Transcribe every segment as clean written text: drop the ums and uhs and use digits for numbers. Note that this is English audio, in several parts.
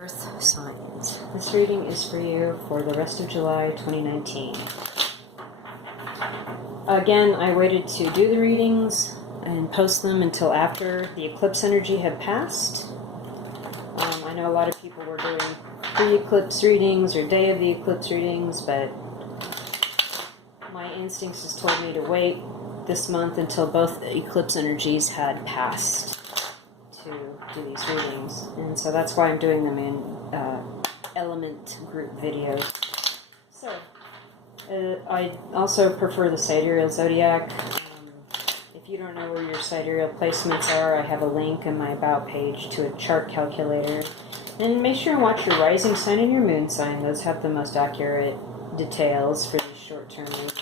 Earth signs. This reading is for you for the rest of July 2019. Again, I waited to do the readings and post them until after the eclipse energy had passed. I know a lot of people were doing pre-eclipse readings or day of the eclipse readings, but my instincts just told me to wait this month until both eclipse energies had passed to do these readings, and so that's why I'm doing them in element group videos. So I also prefer the sidereal zodiac. If you don't know where your sidereal placements are, I have a link in my about page to a chart calculator. And make sure and watch your rising sign and your moon sign. Those have the most accurate details for these short-term readings.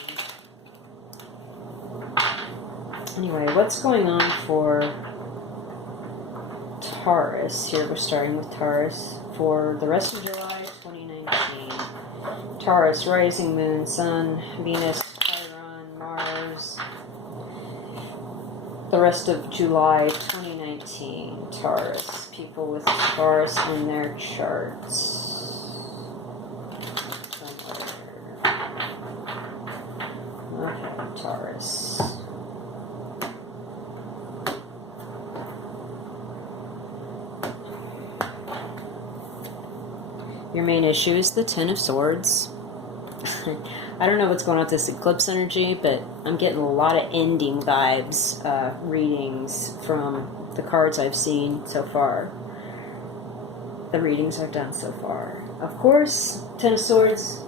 Anyway, what's going on for Taurus? Here we're starting with Taurus for the rest of July 2019. Taurus, rising moon, sun, Venus, Chiron, Mars. The rest of July 2019. Taurus. People with Taurus in their charts. Okay, Taurus. Your main issue is the Ten of Swords. I don't know what's going on with this eclipse energy, but I'm getting a lot of ending vibes, readings from the cards I've seen so far. The readings I've done so far. Of course, Ten of Swords.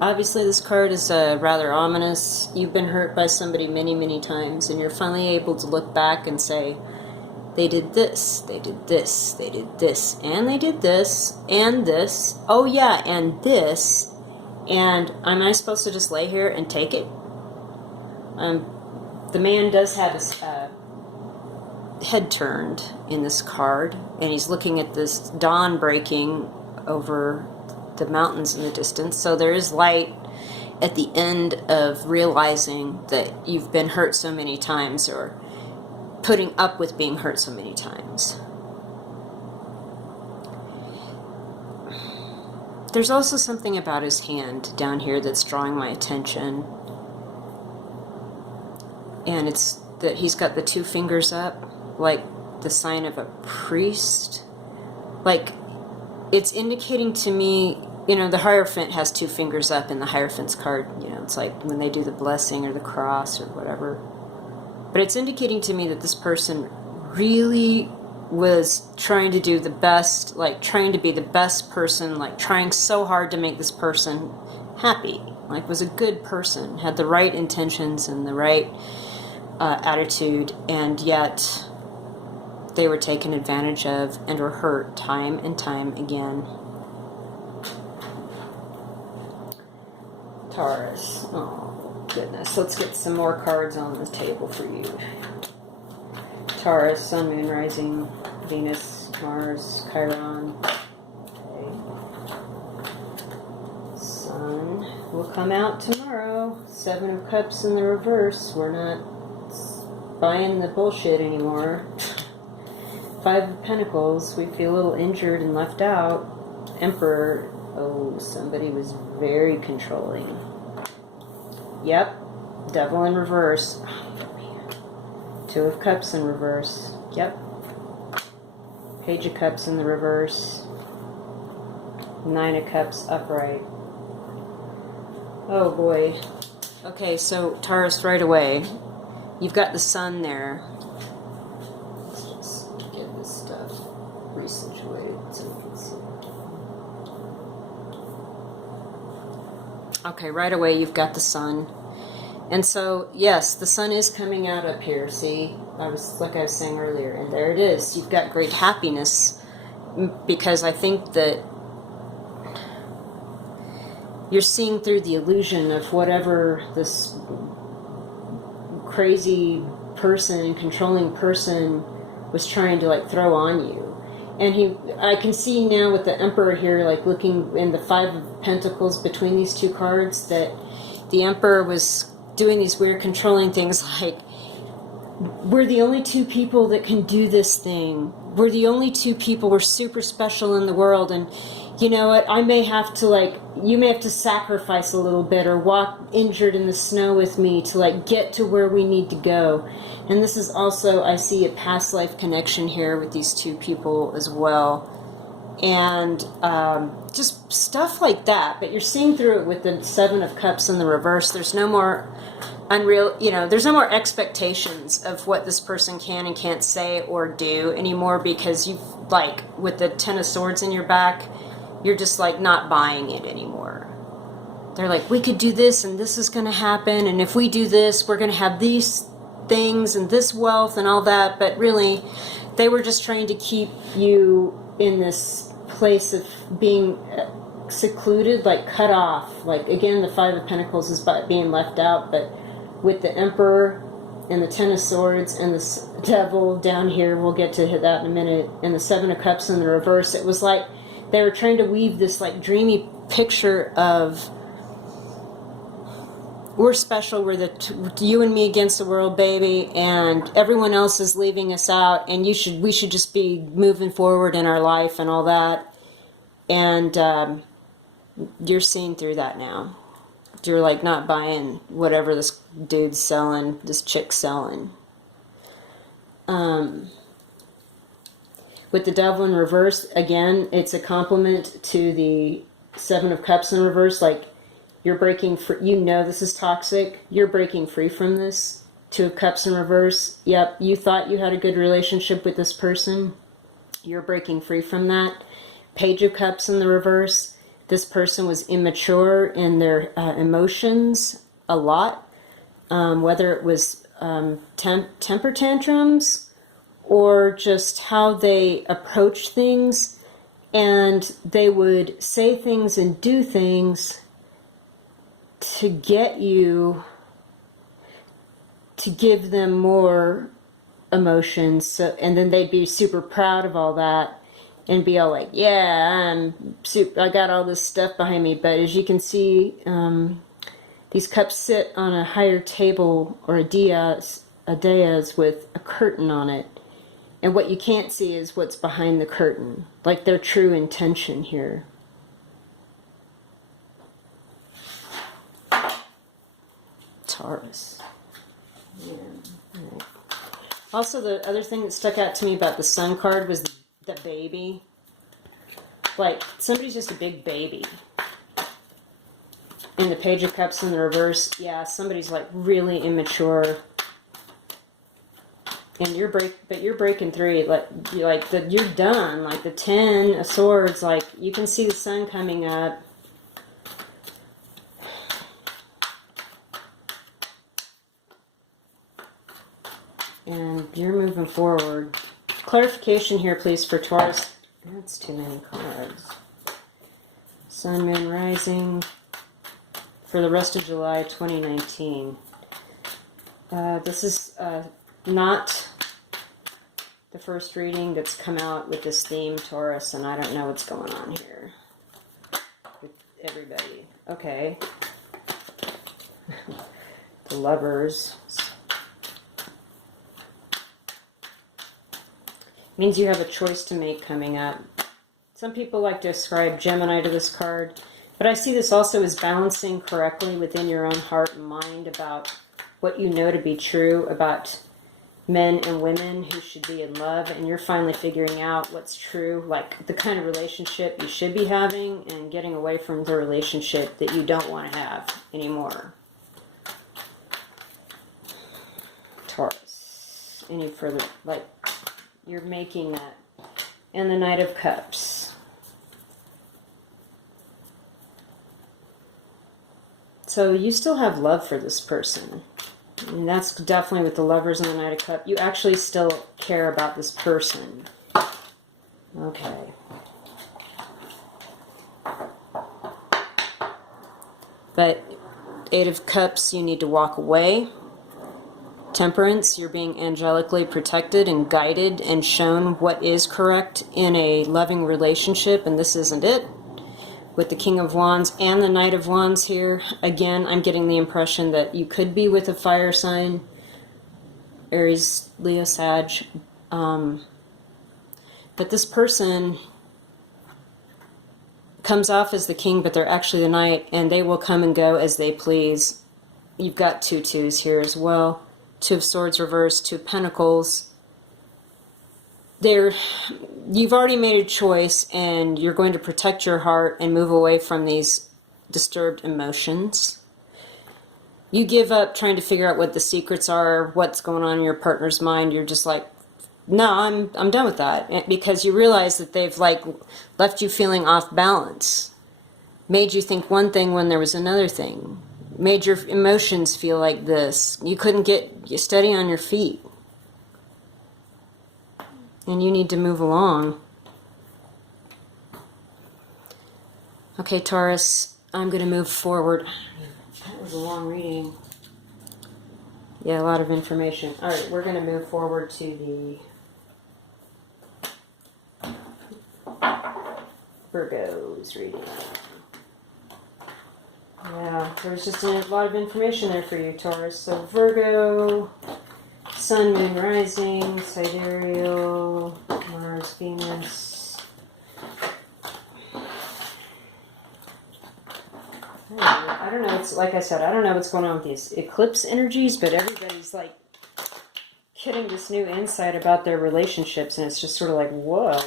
Obviously, this card is rather ominous. You've been hurt by somebody many, many times, and you're finally able to look back and say, they did this, they did this, they did this, and they did this, and this. Oh yeah, and this. And am I supposed to just lay here and take it? The man does have his head turned in this card, and he's looking at this dawn breaking over the mountains in the distance. So there is light at the end of realizing that you've been hurt so many times, or putting up with being hurt so many times. There's also something about his hand down here that's drawing my attention. And it's that he's got the two fingers up, like the sign of a priest. Like, it's indicating to me, you know, the Hierophant has two fingers up in the Hierophant's card. You know, it's like when they do the blessing or the cross or whatever. But it's indicating to me that this person really was trying to do the best, like trying to be the best person, like trying so hard to make this person happy, like was a good person, had the right intentions and the right attitude, and yet they were taken advantage of and were hurt time and time again. Taurus. Oh. Goodness, let's get some more cards on the table for you. Taurus, Sun, Moon, Rising, Venus, Mars, Chiron. Okay. Sun will come out tomorrow. Seven of Cups in the reverse. We're not buying the bullshit anymore. Five of Pentacles. We feel a little injured and left out. Emperor. Oh, somebody was very controlling. Yep, Devil in reverse. Two of Cups in reverse. Yep. Page of Cups in the reverse. Nine of Cups upright. Oh boy. Okay, so Taurus, right away, you've got the sun there. Let's just get this stuff resituated so you can see. Okay, right away you've got the sun. And so, yes, the sun is coming out up here, see? Like I was saying earlier, and there it is. You've got great happiness, because I think that you're seeing through the illusion of whatever this crazy person and controlling person was trying to, like, throw on you. And I can see now with the Emperor here, like looking in the Five of Pentacles between these two cards, that the Emperor was doing these weird controlling things like, we're the only two people that can do this thing. we're the only two people, we're super special in the world, and you know what, I may have to, like, you may have to sacrifice a little bit or walk injured in the snow with me to, like, get to where we need to go. And this is also, I see a past life connection here with these two people as well. And just stuff like that. But you're seeing through it with the Seven of Cups in the reverse. There's no more unreal, you know, there's no more expectations of what this person can and can't say or do anymore, because you, like, with the Ten of Swords in your back, you're just, like, not buying it anymore. They're like, we could do this and this is going to happen, and if we do this, we're going to have these things and this wealth and all that. But really, they were just trying to keep you in this place of being secluded, like cut off. Like, again, the Five of Pentacles is about being left out, but with the Emperor and the Ten of Swords and the Devil down here, we'll get to hit that in a minute, and the Seven of Cups in the reverse, it was like they were trying to weave this, like, dreamy picture of, we're special, we're the you and me against the world, baby, and everyone else is leaving us out, and we should just be moving forward in our life and all that. And you're seeing through that now. You're, like, not buying whatever this dude's selling, this chick's selling. With the Devil in reverse, again, it's a compliment to the Seven of Cups in reverse. Like, you're breaking free. You know this is toxic. You're breaking free from this. Two of Cups in reverse. Yep, you thought you had a good relationship with this person. You're breaking free from that. Page of Cups in the reverse. This person was immature in their emotions a lot. Whether it was temper tantrums or just how they approach things. And they would say things and do things to get you to give them more emotions. So, and then they'd be super proud of all that and be all like, yeah, I got all this stuff behind me. But as you can see, these cups sit on a higher table or a dais with a curtain on it. And what you can't see is what's behind the curtain, like their true intention here. Taurus. Yeah. Right. Also, the other thing that stuck out to me about the Sun card was the baby. Like, somebody's just a big baby. In the Page of Cups in the reverse, yeah, somebody's, like, really immature. And you're breaking through. You're done. Like the Ten of Swords, like, you can see the sun coming up. And you're moving forward. Clarification here, please, for Taurus. That's too many cards. Sun, Moon, Rising for the rest of July 2019. This is not the first reading that's come out with this theme, Taurus, and I don't know what's going on here with everybody. Okay. The Lovers. Means you have a choice to make coming up. Some people like to ascribe Gemini to this card, but I see this also as balancing correctly within your own heart and mind about what you know to be true about men and women who should be in love, and you're finally figuring out what's true, like the kind of relationship you should be having, and getting away from the relationship that you don't want to have anymore. Taurus. Any further, like, you're making that. And the Knight of Cups. So you still have love for this person. And that's definitely with the Lovers and the Knight of Cups. You actually still care about this person. Okay. But Eight of Cups, you need to walk away. Temperance, you're being angelically protected and guided and shown what is correct in a loving relationship, and this isn't it. With the King of Wands and the Knight of Wands here, again, I'm getting the impression that you could be with a fire sign, Aries, Leo, Sag, But this person comes off as the king, but they're actually the knight, and they will come and go as they please. You've got 2 twos here as well. 2 of Swords reversed, 2 of Pentacles. You've already made a choice, and you're going to protect your heart and move away from these disturbed emotions. You give up trying to figure out what the secrets are, what's going on in your partner's mind. You're just like, no, I'm done with that, because you realize that they've like left you feeling off balance, made you think one thing when there was another thing, made your emotions feel like this. You couldn't get steady on your feet. And you need to move along. Okay, Taurus, I'm going to move forward. That was a long reading. Yeah, a lot of information. All right, we're going to move forward to the Virgo's reading. Yeah, there was just a lot of information there for you, Taurus. So Virgo, Sun, Moon, Rising, Sidereal, Mars, Venus. I don't know. It's like I said, I don't know what's going on with these eclipse energies, but everybody's like getting this new insight about their relationships, and it's just sort of like, whoa,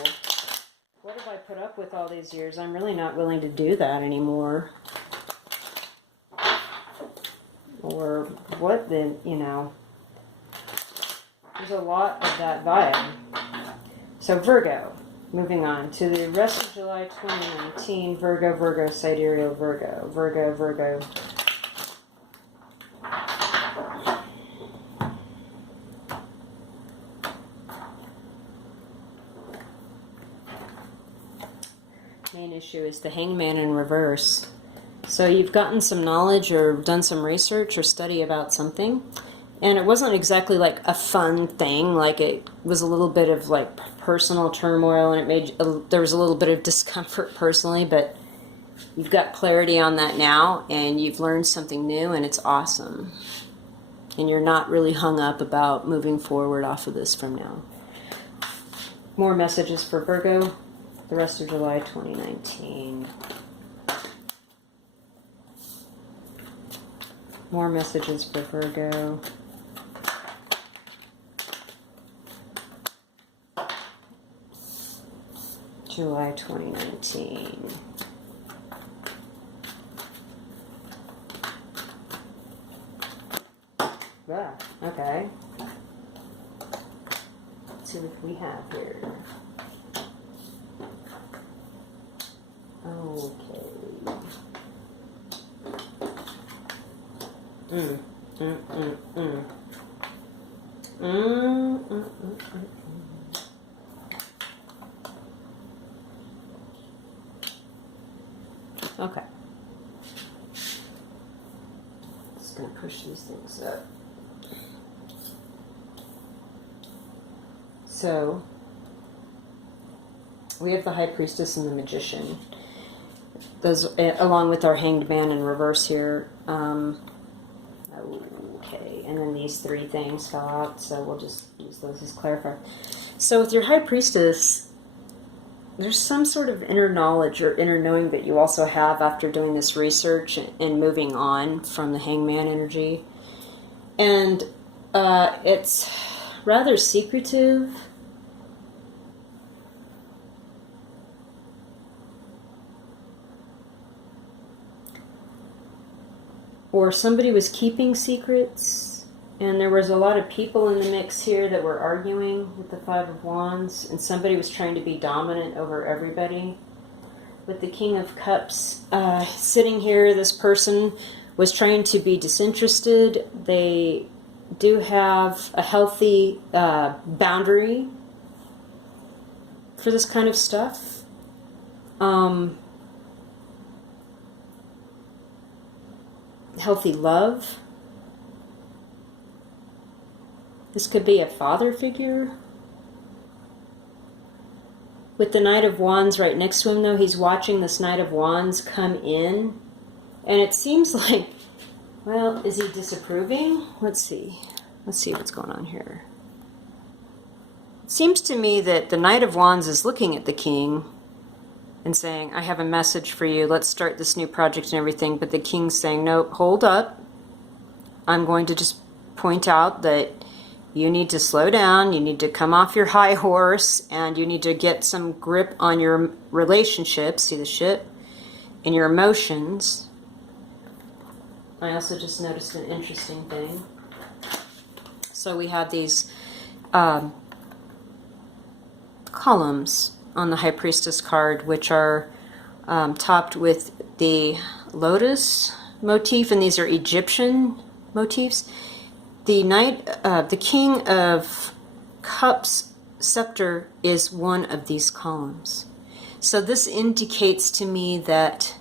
what have I put up with all these years? I'm really not willing to do that anymore. Or what then, you know. There's a lot of that vibe. So Virgo, moving on to the rest of July 2019, Virgo, Virgo, Sidereal, Virgo, Virgo, Virgo. Main issue is the Hangman in reverse. So you've gotten some knowledge or done some research or study about something, and it wasn't exactly like a fun thing. Like, it was a little bit of like personal turmoil, and there was a little bit of discomfort personally, but you've got clarity on that now, and you've learned something new, and it's awesome. And you're not really hung up about moving forward off of this from now. More messages for Virgo, the rest of July 2019. More messages for Virgo. July 2019. Ah, okay. Let's see what we have here. Okay. Okay. Just gonna push these things up. So we have the High Priestess and the Magician. Those, along with our Hanged Man in reverse here. Okay, and then these 3 things fell out, so we'll just use those as clarifier. So with your High Priestess, there's some sort of inner knowledge or inner knowing that you also have after doing this research and moving on from the Hangman energy. And it's rather secretive. Or somebody was keeping secrets, and there was a lot of people in the mix here that were arguing with the 5 of Wands, and somebody was trying to be dominant over everybody. With the King of Cups sitting here, this person was trying to be disinterested. They do have a healthy boundary for this kind of stuff. Healthy love. This could be a father figure. With the Knight of Wands right next to him, though, he's watching this Knight of Wands come in. And it seems like, well, is he disapproving? Let's see. Let's see what's going on here. seems to me that the Knight of Wands is looking at the King and saying, I have a message for you. Let's start this new project and everything. But the King's saying, no, hold up. I'm going to just point out that you need to slow down. You need to come off your high horse, and you need to get some grip on your relationships. See the ship? And your emotions. I also just noticed an interesting thing. So we have these columns on the High Priestess card, which are topped with the lotus motif, and these are Egyptian motifs. The King of Cups scepter is one of these columns. So this indicates to me that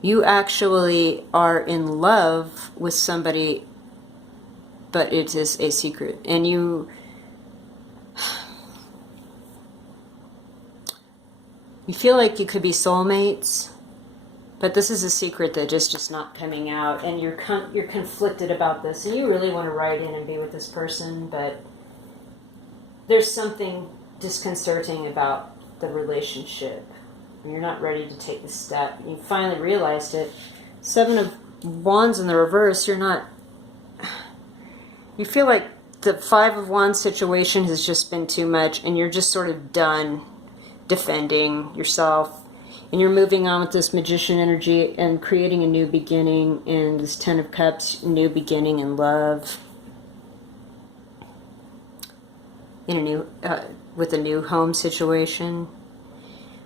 you actually are in love with somebody, but it is a secret. And you feel like you could be soulmates, but this is a secret that is just not coming out, and you're conflicted about this, and you really want to write in and be with this person, but there's something disconcerting about the relationship. You're not ready to take the step. You finally realized it. 7 of Wands in the reverse, you feel like the 5 of Wands situation has just been too much, and you're just sort of done defending yourself. And you're moving on with this Magician energy and creating a new beginning, and this 10 of Cups, new beginning in love. With a new home situation.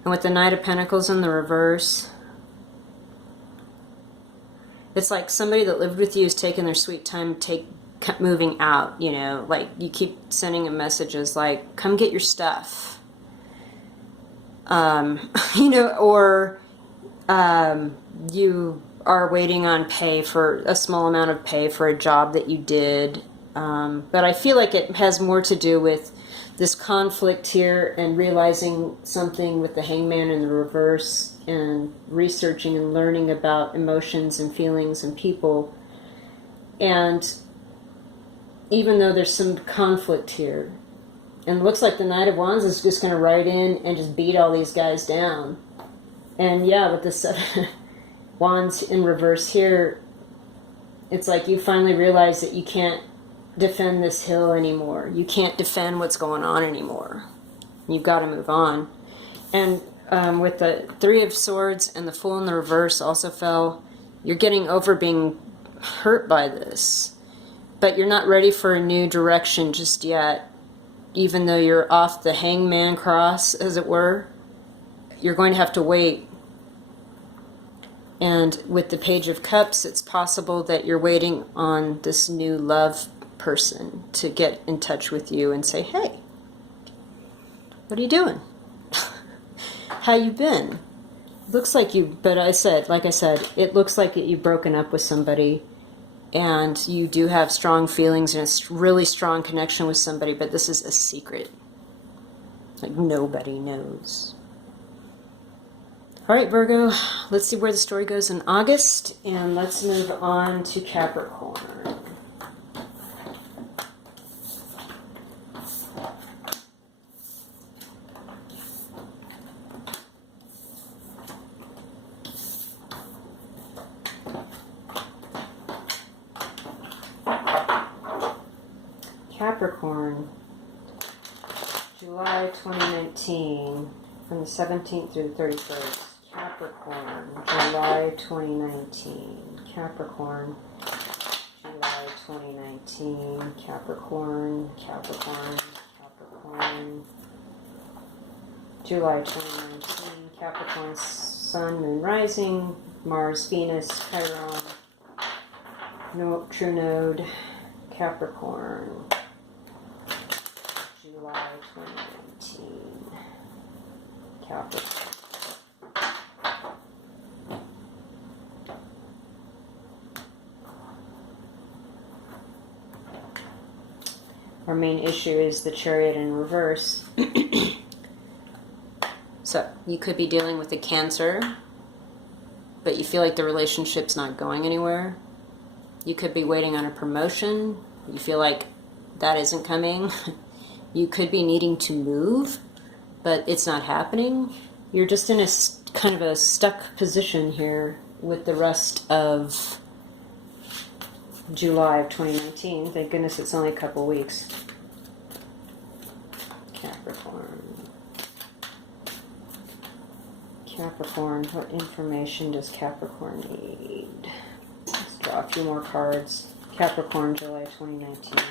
And with the Knight of Pentacles in the reverse, it's like somebody that lived with you is taking their sweet time moving out, like you keep sending them messages like, come get your stuff. Or you are waiting on pay for a small amount of pay for a job that you did. But I feel like it has more to do with this conflict here and realizing something with the Hangman in the reverse and researching and learning about emotions and feelings and people. And even though there's some conflict here, and it looks like the Knight of Wands is just going to ride in and just beat all these guys down. And yeah, with the 7 Wands in reverse here, it's like you finally realize that you can't defend this hill anymore. You can't defend what's going on anymore. You've got to move on. And with the 3 of Swords and the Fool in the reverse also fell, you're getting over being hurt by this. But you're not ready for a new direction just yet. Even though you're off the Hangman cross, as it were, you're going to have to wait. And with the Page of Cups, it's possible that you're waiting on this new love person to get in touch with you and say, hey, what are you doing? How you been? Looks like you, but like I said, it looks like you've broken up with somebody and you do have strong feelings and a really strong connection with somebody, but this is a secret. Like nobody knows. All right, Virgo, let's see where the story goes in August, and let's move on to Capricorn. Capricorn, July 2019, from the 17th through the 31st. Capricorn, July 2019. Capricorn, July 2019. Capricorn, Capricorn, Capricorn. July 2019. Capricorn, Sun, Moon, Rising, Mars, Venus, Chiron, True Node, Capricorn. July 2019. Capricorn. Our main issue is the Chariot in reverse. So you could be dealing with a Cancer, but you feel like the relationship's not going anywhere. You could be waiting on a promotion. You feel like that isn't coming. You could be needing to move, but it's not happening. You're just in a kind of a stuck position here with the rest of July of 2019. Thank goodness it's only a couple weeks. Capricorn, what information does Capricorn need? Let's draw a few more cards. Capricorn, July 2019.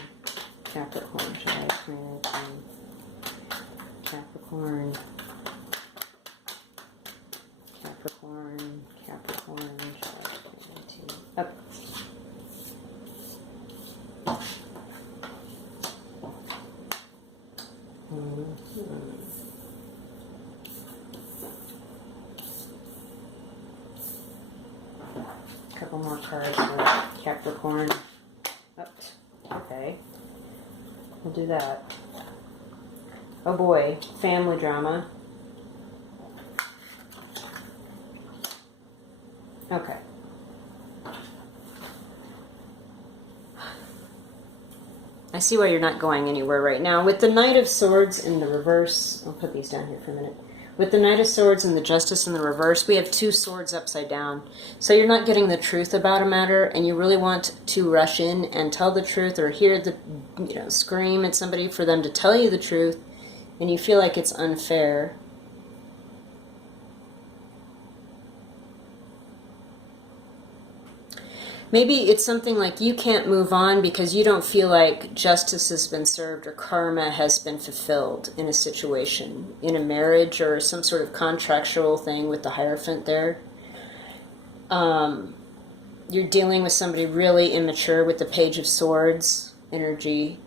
Capricorn, July 2019. Capricorn. Capricorn, July 2019. Up. Couple more cards for Capricorn. Oops. Okay. We'll do that. Oh boy, family drama. Okay. I see why you're not going anywhere right now. With the Knight of Swords in the reverse, I'll put these down here for a minute. With the Knight of Swords and the Justice in the reverse, we have two swords upside down. So you're not getting the truth about a matter, and you really want to rush in and tell the truth, or hear the, scream at somebody for them to tell you the truth, and you feel like it's unfair. Maybe it's something like you can't move on because you don't feel like justice has been served or karma has been fulfilled in a situation, in a marriage or some sort of contractual thing with the Hierophant there. You're dealing with somebody really immature with the Page of Swords energy.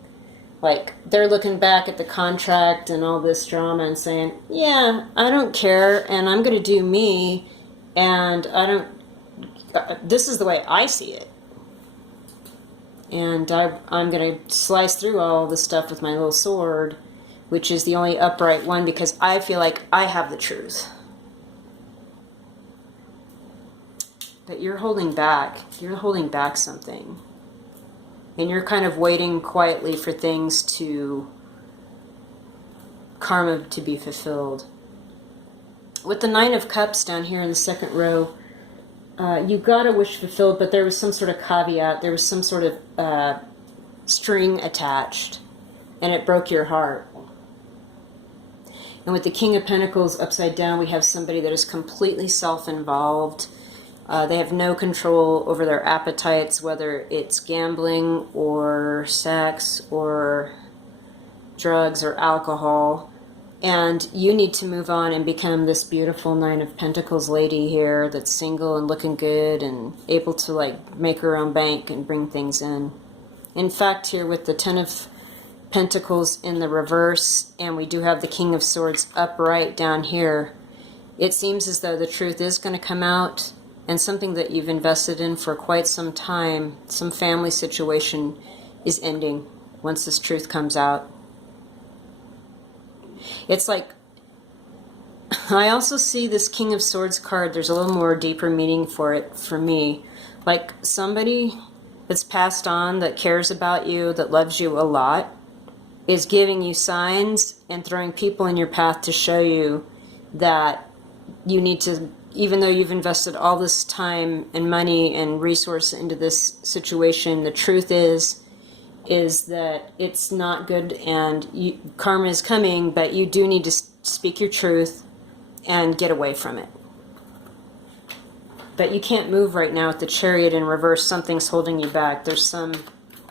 Like, they're looking back at the contract and all this drama and saying, yeah, I don't care, and I'm going to do me, and this is the way I see it. And I'm going to slice through all this stuff with my little sword, which is the only upright one, because I feel like I have the truth. But you're holding back. You're holding back something. And you're kind of waiting quietly for things karma to be fulfilled. With the Nine of Cups down here in the second row, you got a wish fulfilled, but there was some sort of caveat. There was some sort of string attached, and it broke your heart. And with the King of Pentacles upside down, we have somebody that is completely self-involved. They have no control over their appetites, whether it's gambling or sex or drugs or alcohol. And you need to move on and become this beautiful Nine of Pentacles lady here that's single and looking good and able to make her own bank and bring things in. In fact, here with the Ten of Pentacles in the reverse, and we do have the King of Swords upright down here, it seems as though the truth is going to come out, and something that you've invested in for quite some time, some family situation, is ending once this truth comes out. It's like, I also see this King of Swords card, there's a little more deeper meaning for it for me. Like somebody that's passed on, that cares about you, that loves you a lot, is giving you signs and throwing people in your path to show you that you need to, even though you've invested all this time and money and resource into this situation, the truth is that it's not good, and karma is coming, but you do need to speak your truth and get away from it. But you can't move right now with the Chariot in reverse. Something's holding you back.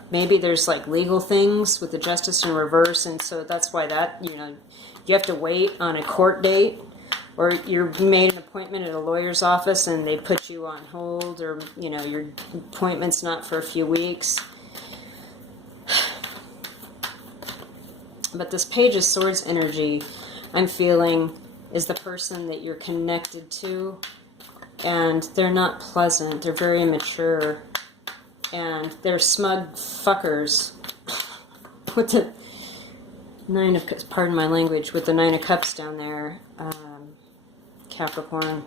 Maybe there's legal things with the Justice in reverse, and so that's why you have to wait on a court date, or you're made an appointment at a lawyer's office and they put you on hold, or your appointment's not for a few weeks. But this Page of Swords energy, I'm feeling, is the person that you're connected to, and they're not pleasant. They're very immature, and they're smug fuckers. With the Nine of Cups, pardon my language, with the Nine of Cups down there, Capricorn.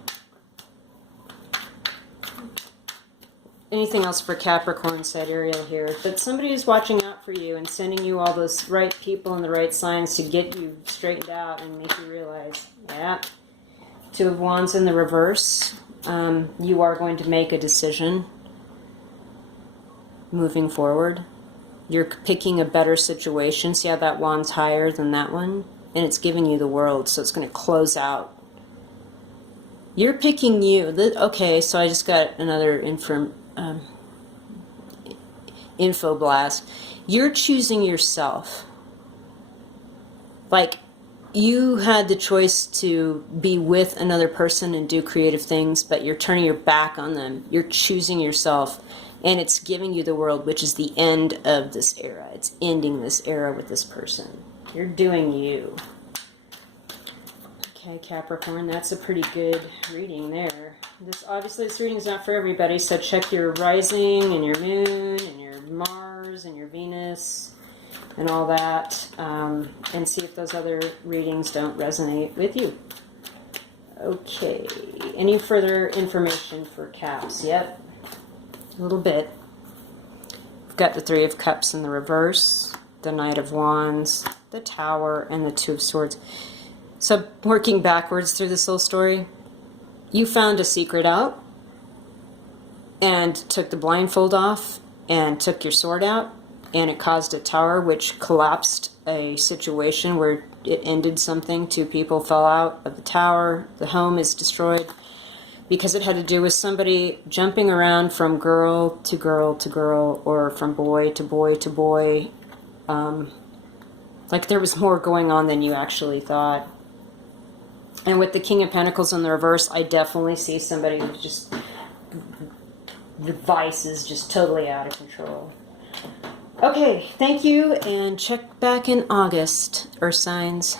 anything else for Capricorn sidereal here, but somebody is watching out for you and sending you all those right people and the right signs to get you straightened out and make you realize, yeah, Two of Wands in the reverse. You are going to make a decision moving forward. You're picking a better situation. See how that wand's higher than that one? And it's giving you the world, so it's going to close out. You're picking you. Okay, so I just got another info blast. You're choosing yourself. Like, you had the choice to be with another person and do creative things, but you're turning your back on them. You're choosing yourself, and it's giving you the world, which is the end of this era. It's ending this era with this person. You're doing you. Okay, Capricorn, that's a pretty good reading there. Obviously, this reading is not for everybody, so check your rising and your moon and your Mars and your Venus and all that, and see if those other readings don't resonate with you. Okay, any further information for Caps? Yep, a little bit. We've got the Three of Cups in the reverse, the Knight of Wands, the Tower, and the Two of Swords. So, working backwards through this little story, you found a secret out and took the blindfold off and took your sword out, and it caused a tower which collapsed a situation where it ended something. Two people fell out of the tower. The home is destroyed because it had to do with somebody jumping around from girl to girl to girl, or from boy to boy to boy. Like there was more going on than you actually thought. And with the King of Pentacles in the reverse, I definitely see somebody who's just, the vice is just totally out of control. Okay, thank you, and check back in August, Earth signs.